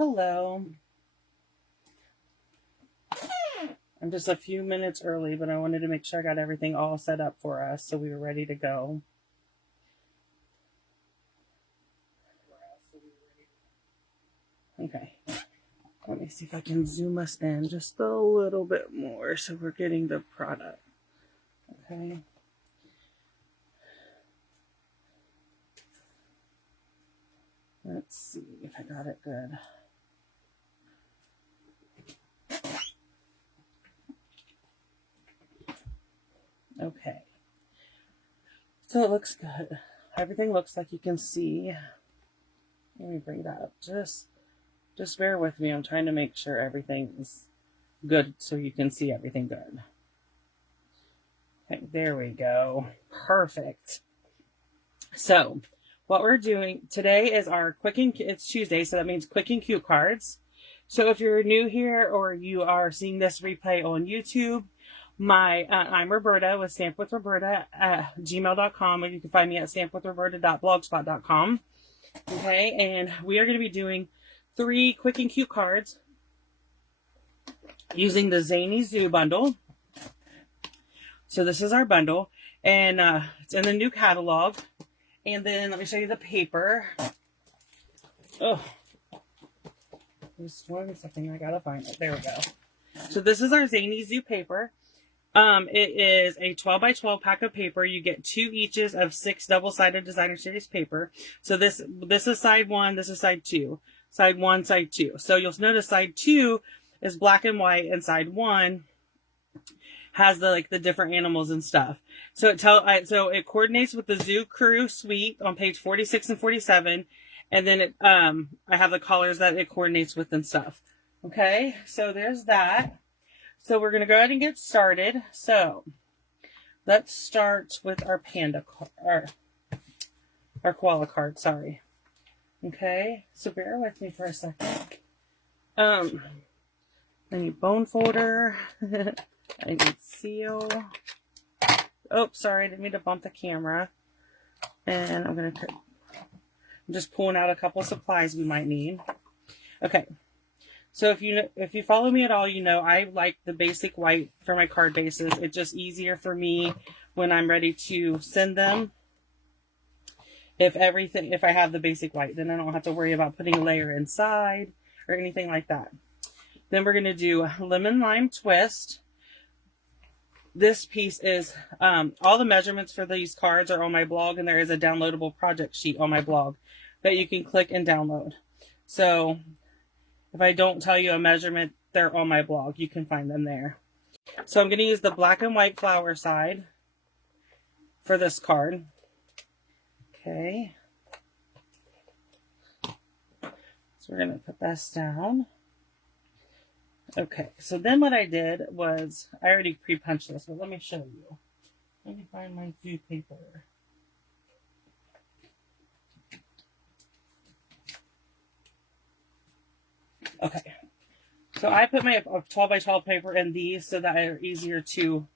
Hello. I'm just a few minutes early, but I wanted to make sure I got everything all set up for us so we were ready to go. Okay. Let me see if I can zoom us in just a little bit more so we're getting the product. Okay. Let's see if I got it good. Okay. So it looks good. Everything looks like you can see. Let me bring that up. Just bear with me. I'm trying to make sure everything is good so you can see everything good. Okay, there we go. Perfect. So what we're doing today is our it's Tuesday, so that means quick and cute cards. So if you're new here or you are seeing this replay on YouTube, I'm Roberta with stampwithroberta at gmail.com, or you can find me at stampwithroberta.blogspot.com. Okay, and we are going to be doing 3 quick and cute cards using the Zany Zoo bundle. So this is our bundle, and it's in the new catalog. And then let me show you the paper. Oh, there's one second, I gotta find it. There we go. So this is our Zany Zoo paper. It is a 12 by 12 pack of paper. You get 2 eaches of 6 double-sided designer series paper. So this is side 1, this is side 2. Side 1, side 2. So you'll notice side 2 is black and white, and side 1 has the different animals and stuff. So it coordinates with the Zoo Crew suite on page 46 and 47, and then I have the colors that it coordinates with and stuff. Okay, so there's that. So we're gonna go ahead and get started. So let's start with our panda card, our koala card. Sorry. Okay, so bear with me for a second. I need bone folder. I need seal. Oh, sorry, I didn't mean to bump the camera. And I'm just pulling out a couple supplies we might need. Okay, so if you follow me at all, you know I like the basic white for my card bases. It's just easier for me when I'm ready to send them. If I have the basic white, then I don't have to worry about putting a layer inside or anything like that. Then we're going to do lemon lime twist. This piece is, all the measurements for these cards are on my blog, and there is a downloadable project sheet on my blog that you can click and download. So if I don't tell you a measurement, they're on my blog. You can find them there. So I'm going to use the black and white flower side for this card. Okay. So we're going to put this down. Okay, so then what I did was, I already pre-punched this, but let me show you. Let me find my zoo paper. Okay, so I put my 12 by 12 paper in these so that they're easier to,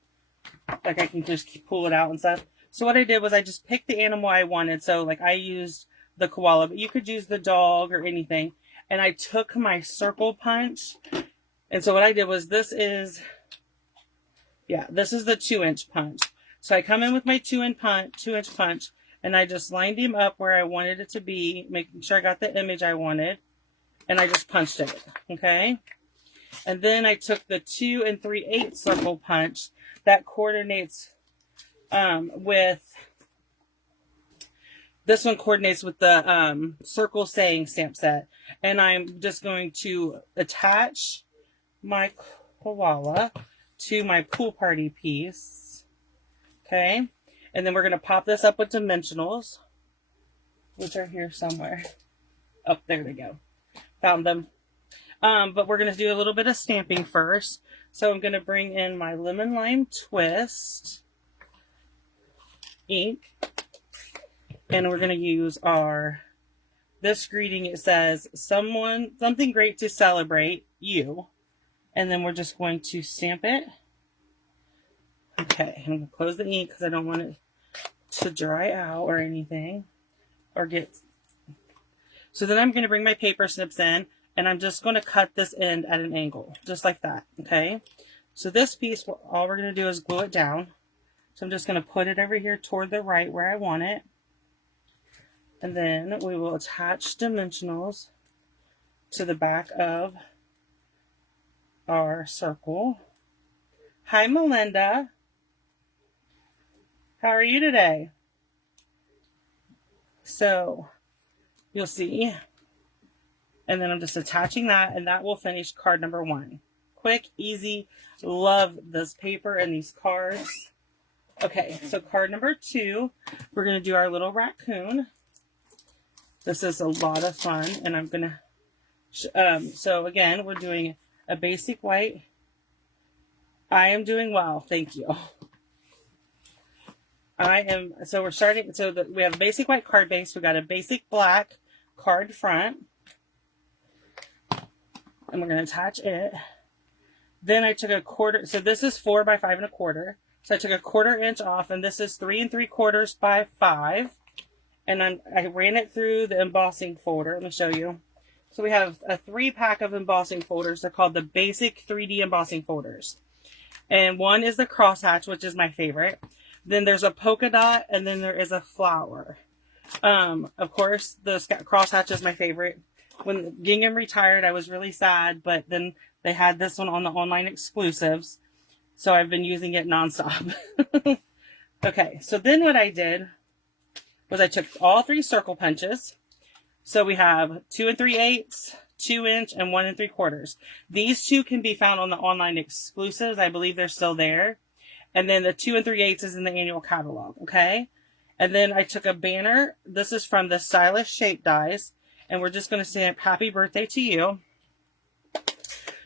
I can just pull it out and stuff. So what I did was I just picked the animal I wanted. So I used the koala, but you could use the dog or anything. And I took my circle punch. And so what I did was this is the 2-inch punch. So I come in with my 2-inch punch, and I just lined him up where I wanted it to be, making sure I got the image I wanted, and I just punched it, okay? And then I took the 2 3/8 circle punch that coordinates with, this one coordinates with the circle saying stamp set, and I'm just going to attach my koala to my pool party piece. Okay, and then we're going to pop this up with dimensionals, which are here somewhere. Oh, there they go. Found them. But we're going to do a little bit of stamping first. So I'm going to bring in my lemon lime twist ink, and we're going to use this greeting. It says something great to celebrate you. And then we're just going to stamp it. Okay, I'm going to close the ink because I don't want it to dry out or anything. So then I'm going to bring my paper snips in. And I'm just going to cut this end at an angle, just like that, okay? So this piece, all we're going to do is glue it down. So I'm just going to put it over here toward the right where I want it. And then we will attach dimensionals to the back of our circle. Hi, Melinda. How are you today? So you'll see. And then I'm just attaching that, and that will finish card number 1. Quick, easy. Love this paper and these cards. Okay, so card number 2, we're going to do our little raccoon. This is a lot of fun, and I'm going to, so again, we're doing a basic white. I am doing well, thank you. So we're starting, we have a basic white card base, we got a basic black card front, and we're going to attach it. Then I took a quarter, so this is 4 by 5 1/4. So I took a 1/4 inch off, and this is 3 3/4 by 5. And I ran it through the embossing folder. Let me show you. So we have a 3-pack of embossing folders. They're called the Basic 3D Embossing Folders. And one is the crosshatch, which is my favorite. Then there's a polka dot, and then there is a flower. Of course, the crosshatch is my favorite. When Gingham retired, I was really sad, but then they had this one on the online exclusives. So I've been using it nonstop. Okay, so then what I did was I took all 3 circle punches. So we have 2 3/8, 2 inch, and 1 3/4. These 2 can be found on the online exclusives. I believe they're still there. And then the 2 3/8 is in the annual catalog, okay? And then I took a banner. This is from the Stylish Shape Dies. And we're just going to stamp Happy Birthday to You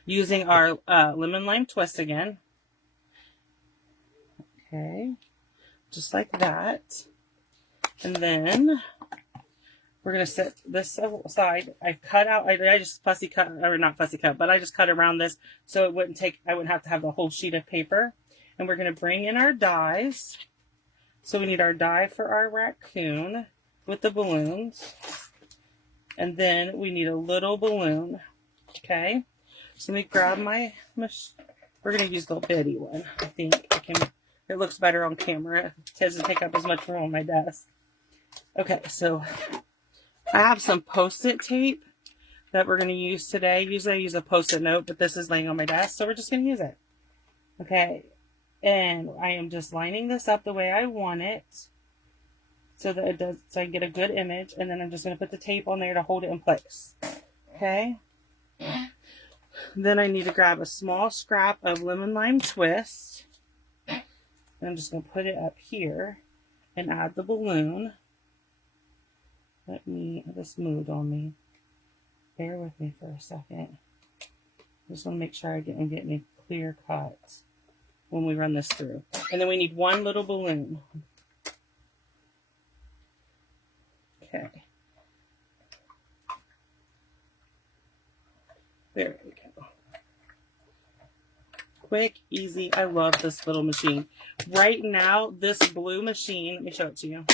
using our lemon lime twist again. Okay, just like that. And then we're going to set this aside. I cut out, I just fussy cut, or not fussy cut, but I just cut around this so it wouldn't take, I wouldn't have to have the whole sheet of paper. And we're going to bring in our dies. So we need our die for our raccoon with the balloons. And then we need a little balloon. Okay, so let me grab my, we're going to use the little bitty one. I think it looks better on camera. It doesn't take up as much room on my desk. Okay, so I have some Post-it tape that we're going to use today. Usually I use a Post-it note, but this is laying on my desk, so we're just going to use it. Okay, and I am just lining this up the way I want it so that it does, so I get a good image, and then I'm just going to put the tape on there to hold it in place. Okay. Then I need to grab a small scrap of lemon lime twist. And I'm just going to put it up here and add the balloon. This moved on me. Bear with me for a second. I just want to make sure I'm getting a clear cut when we run this through. And then we need 1 little balloon. Okay. There we go. Quick, easy. I love this little machine. Right now, this blue machine, let me show it to you.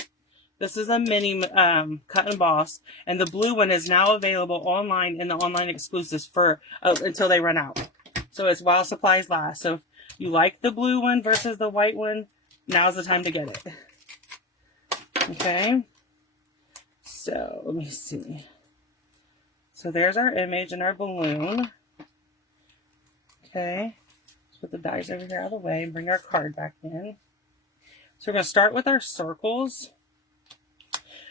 This is a mini cut and emboss, and the blue one is now available online in the online exclusives for until they run out. So it's while supplies last. So if you like the blue one versus the white one, now's the time to get it. Okay. So let me see. So there's our image and our balloon. Okay. Let's put the dies over here out of the way and bring our card back in. So we're going to start with our circles.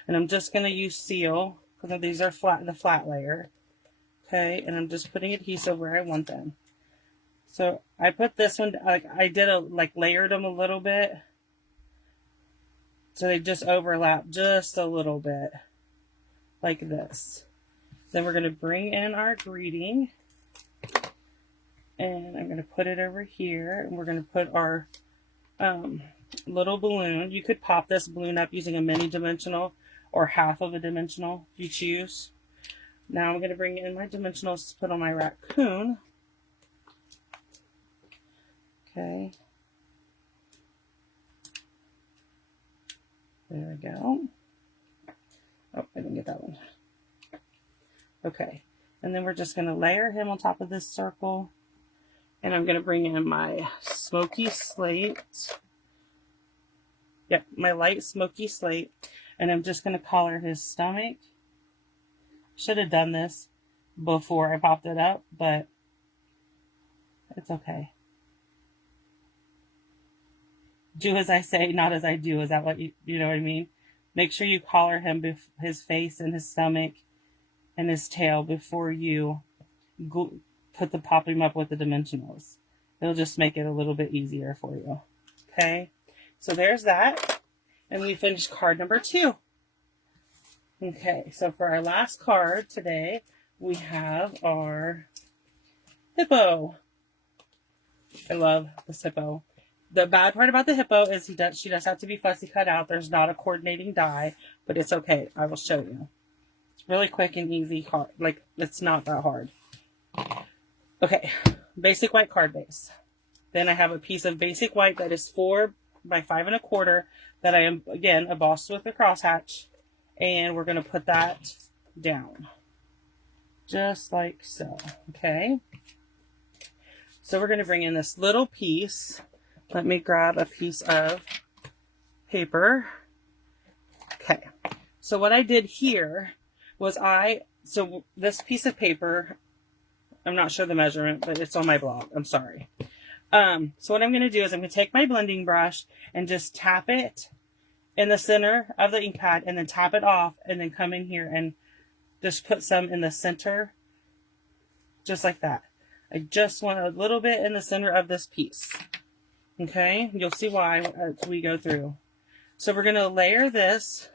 And I'm just going to use seal because these are the flat layer. Okay. And I'm just putting adhesive where I want them. So I put this one, I did layered them a little bit. So they just overlap just a little bit. Like this. Then we're going to bring in our greeting. And I'm going to put it over here. And we're going to put our little balloon. You could pop this balloon up using a mini dimensional or half of a dimensional if you choose. Now I'm going to bring in my dimensionals to put on my raccoon. Okay. There we go. Oh, I didn't get that one. Okay. And then we're just going to layer him on top of this circle. And I'm going to bring in my smoky slate. Yep, my light smoky slate. And I'm just going to color his stomach. Should have done this before I popped it up, but it's okay. Do as I say, not as I do. Is that what you know what I mean? Make sure you color him, his face and his stomach and his tail before you pop him up with the dimensionals. It'll just make it a little bit easier for you. Okay, so there's that. And we finished card number 2. Okay, so for our last card today, we have our hippo. I love this hippo. The bad part about the hippo is she does have to be fussy cut out. There's not a coordinating die, but it's okay. I will show you. It's really quick and easy card. Like, it's not that hard. Okay, basic white card base. Then I have a piece of basic white that is 4 by 5 1/4 that I am, again, embossed with a crosshatch. And we're going to put that down. Just like so. Okay. So we're going to bring in this little piece. Let me grab a piece of paper. Okay. So what I did here was so this piece of paper, I'm not sure the measurement, but it's on my blog. I'm sorry. So what I'm going to do is I'm going to take my blending brush and just tap it in the center of the ink pad and then tap it off and then come in here and just put some in the center, just like that. I just want a little bit in the center of this piece. Okay, you'll see why as we go through. So we're going to layer this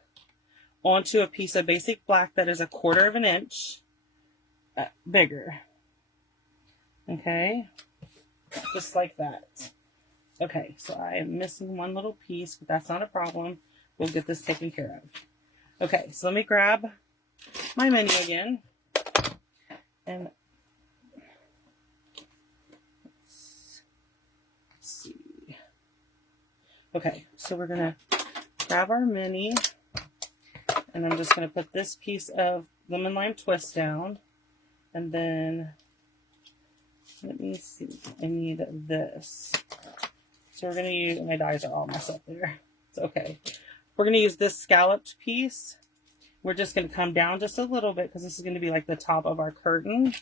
onto a piece of basic black that is 1/4 inch bigger. Okay, just like that. Okay, so I am missing one little piece, but that's not a problem. We'll get this taken care of. Okay, so let me grab my menu again. And let's see. Okay, so we're going to grab our mini. And I'm just going to put this piece of lemon lime twist down. And then, let me see. I need this. So we're going to use, my dies are all messed up there. It's okay. We're going to use this scalloped piece. We're just going to come down just a little bit because this is going to be like the top of our curtain.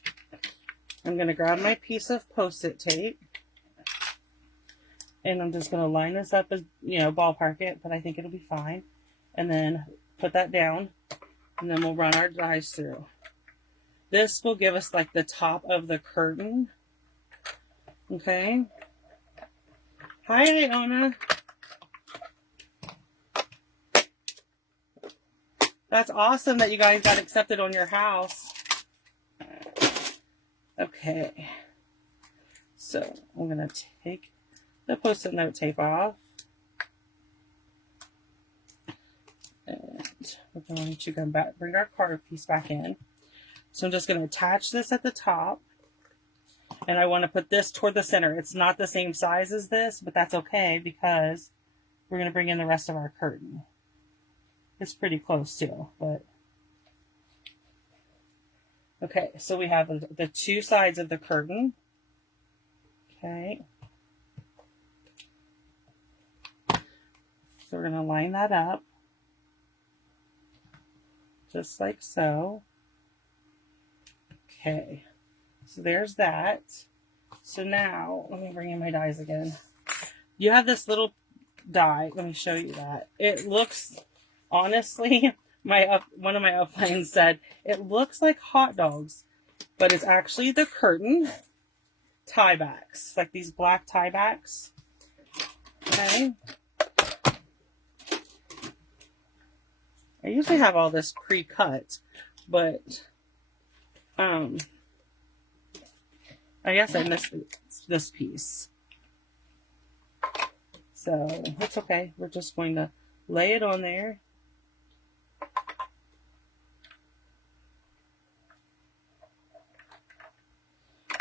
I'm going to grab my piece of Post-it tape. And I'm just going to line this up as, ballpark it, but I think it'll be fine. And then put that down. And then we'll run our dies through. This will give us like the top of the curtain. Okay. Hi, Leona. That's awesome that you guys got accepted on your house. Okay. So I'm going to take the Post-it note tape off. And we're going to come back, bring our card piece back in. So I'm just going to attach this at the top. And I want to put this toward the center. It's not the same size as this, but that's okay because we're going to bring in the rest of our curtain. It's pretty close too, but okay. So we have the 2 sides of the curtain. Okay. So we're going to line that up just like so. Okay. So there's that. So now, let me bring in my dies again. You have this little die. Let me show you that. It looks, honestly, one of my uplines said, it looks like hot dogs, but it's actually the curtain tie backs, like these black tie backs. Okay. I usually have all this pre-cut, but I guess I missed this piece. So it's okay. We're just going to lay it on there.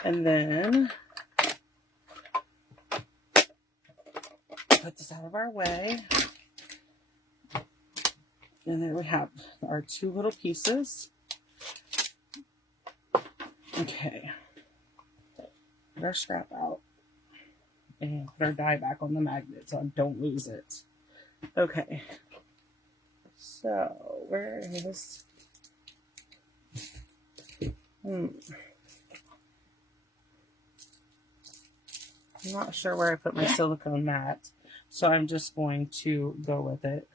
And then put this out of our way. And there we have our 2 little pieces. Okay. Put our scrap out. And put our die back on the magnet so I don't lose it. Okay. So, where is... I'm not sure where I put my silicone mat, so I'm just going to go with it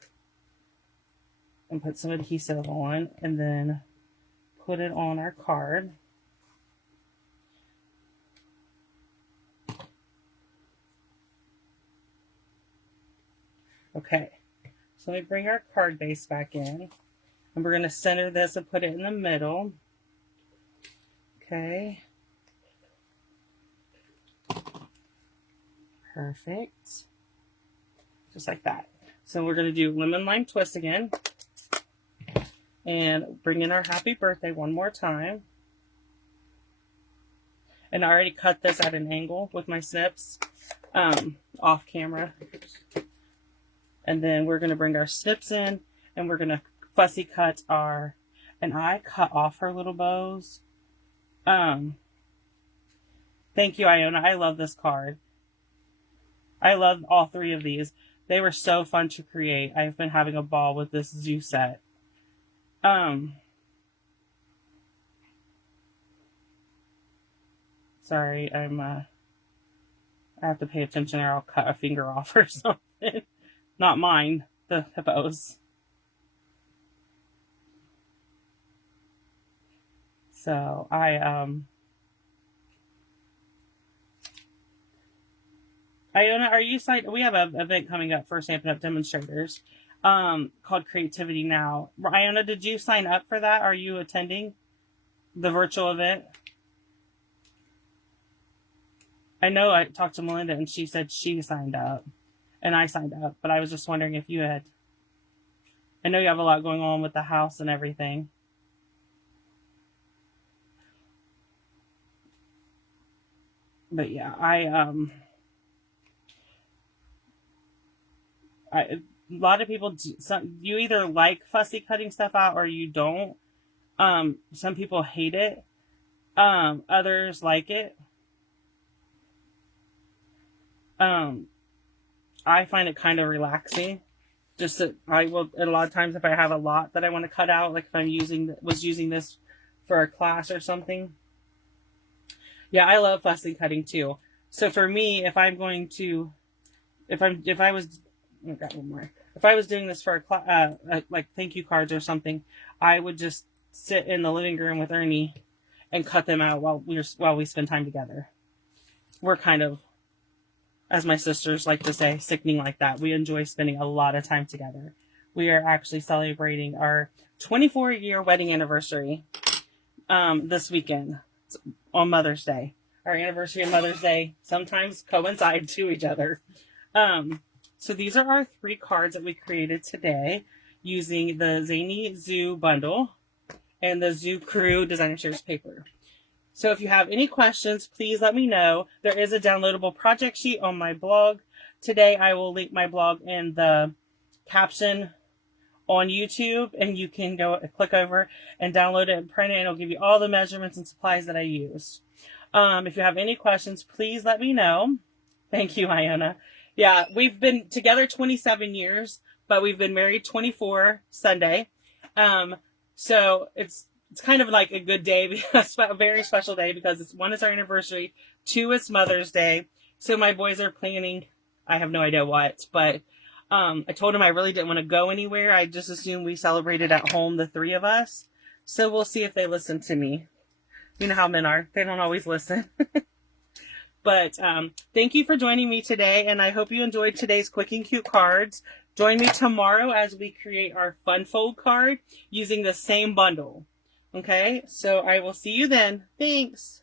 and put some adhesive on and then put it on our card. Okay, so let me bring our card base back in, and we're going to center this and put it in the middle. Okay. Perfect. Just like that. So we're going to do lemon lime twist again. And bring in our happy birthday one more time. And I already cut this at an angle with my snips off camera. And then we're going to bring our snips in and we're going to fussy cut our... And I cut off her little bows. Thank you, Iona. I love this card. I love all three of these. They were so fun to create. I've been having a ball with this zoo set. Sorry, I have to pay attention or I'll cut a finger off or something. Not mine, the hippos. So Iona, are you signed? We have an event coming up for Stampin' Up! Demonstrators called Creativity Now. Iona, did you sign up for that? Are you attending the virtual event? I know I talked to Melinda and she said she signed up and I signed up, but I was just wondering if you had. I know you have a lot going on with the house and everything. But yeah, a lot of people you either like fussy cutting stuff out or you don't. Some people hate it. Others like it. I find it kind of relaxing. Just that I will, a lot of times if I have a lot that I want to cut out, like if I'm using this for a class or something. Yeah, I love fussy cutting too. So for me, if I'm going to, if I was doing this for a class, like thank you cards or something, I would just sit in the living room with Ernie and cut them out while we spend time together. We're kind of, as my sisters like to say, sickening like that. We enjoy spending a lot of time together. We are actually celebrating our 24-year wedding anniversary this weekend on Mother's Day. Our anniversary and Mother's Day sometimes coincide to each other. So these are our 3 cards that we created today using the Zany Zoo bundle and the Zoo Crew Designer Series paper. So if you have any questions, please let me know. There is a downloadable project sheet on my blog. Today I will link my blog in the caption on YouTube, and you can go click over and download it and print it, and it'll give you all the measurements and supplies that I used. If you have any questions, please let me know. Thank you, Iona. Yeah, we've been together 27 years, but we've been married 24 Sunday. So it's kind of like a good day, a very special day, because 1 is our anniversary, 2 is Mother's Day. So my boys are planning, I have no idea what, but I told them I really didn't want to go anywhere. I just assumed we celebrated at home, the 3 of us. So we'll see if they listen to me. You know how men are. They don't always listen. But thank you for joining me today, and I hope you enjoyed today's Quick and Cute cards. Join me tomorrow as we create our Fun Fold card using the same bundle. Okay, so I will see you then. Thanks.